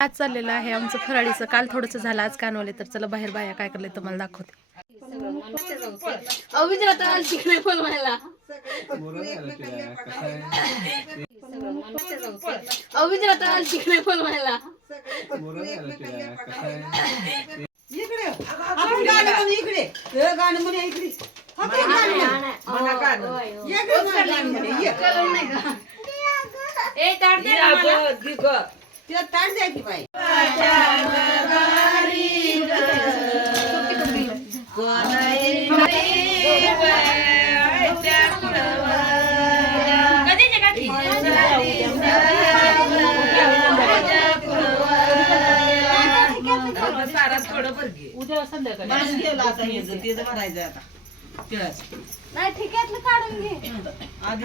आज चाललेलं आहे आमचं फराळीचं. काल थोडंसं झालं आज कानवले. तर चला बाहेर बाया काय करले तुम्हाला दाखवते. तिला ताट द्या की बाई. बस गेलं आता हे जर तिचं भरायचं आता तिळाचं. आधी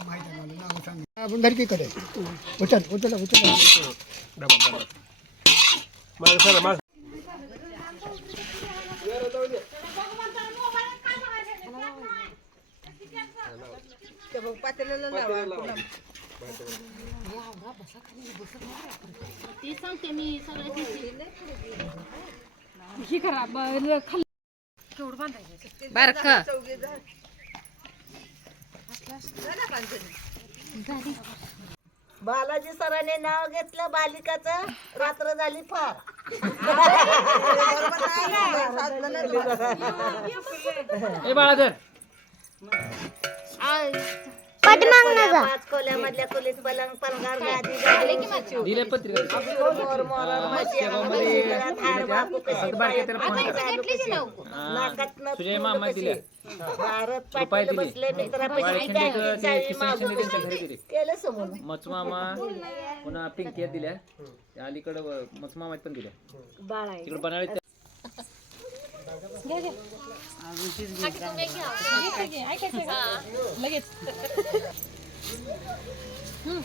माझ्या रावला लाव. तू उचल उचल म्हणते कापलेलं बांधत उचल उचल बारक बालाजी सरांनी नाव घेतलं बालिकाचं. रात्र झाली फार. पाच खोल्यामधल्या कुलीस पलंग पलंगार गादी गादी मोर मोर म्हशी, म्हशी, घरात हार बापू कशी, पायात पाणी चालू कशी, नाकात नथ फुलं कशी. भारत पाटील बसले मागू. केलं समोर. पुन्हा पिंकी दिल्या. त्या अलीकडं मचमामा पण दिल्या. बाळ आहे. तिकडे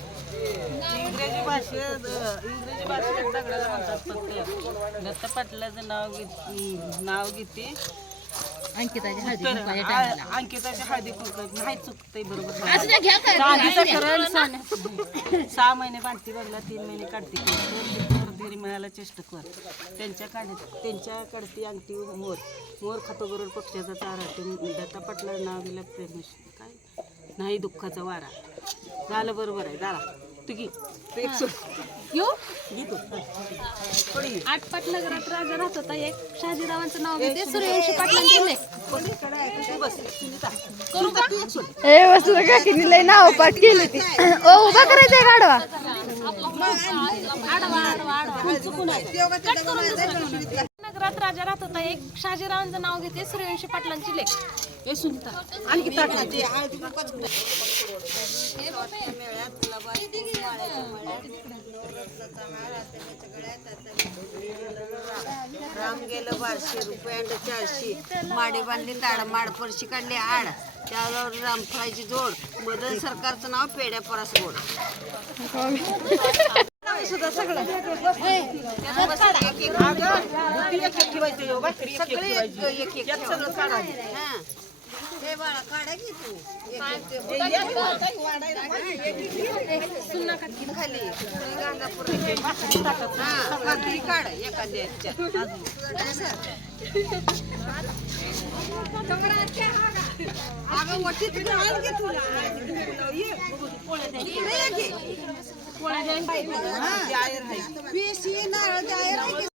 इंग्रजी भाषेत इंग्रजी भाषेत दगडाला म्हणतात फक्त. दत्त पाटलाचं नाव घेत नाव घेते. तर आ- अंकिताची हळदी नाही चुकतंय बरोबर. सहा महिने बांधती बघला तीन महिने काढते. धीर मिळायला चेष्टा कर. त्यांच्या काढ अंगठी मोर मोर खातो बरोबर पक्षाचा चारा ते दत्ता पाटला नाव दिला प्रेम काय? नाही दुःखाचा वारा. झालं बरोबर आहे झाला. तू घे नगरात राजा राहत होता एक शहाजीरावांचं नाव घेते सूर्यवंशी पाटलांचे. हे बसलं का की लय नाव पाठ केली ती ओ उभा करायचंय गाडवा नगरात राजा राहत होता एक शहाजीरावांचं नाव घेते सूर्यवंशी पाटलांची लेख ए सुनीता आणखी. राम गेलं बारशे रुपयांड चारशे माडी बांधली ताड माड परशी काढली आड त्यावर रामफळाची जोड मदन सरकारचं नाव पेड्या परास गोड अगं, बुद्धी एक एक ठेवायचं योगा. सगळे एक एक यात सगळं काढायचं हा. ते बाळा काढा की तू. खाली? गांगापूर भाकरी काढ एखाद्या अगं वटीत घाल की तुला. ये. पोळ्या द्या पोळ्या द्या नारळ द्या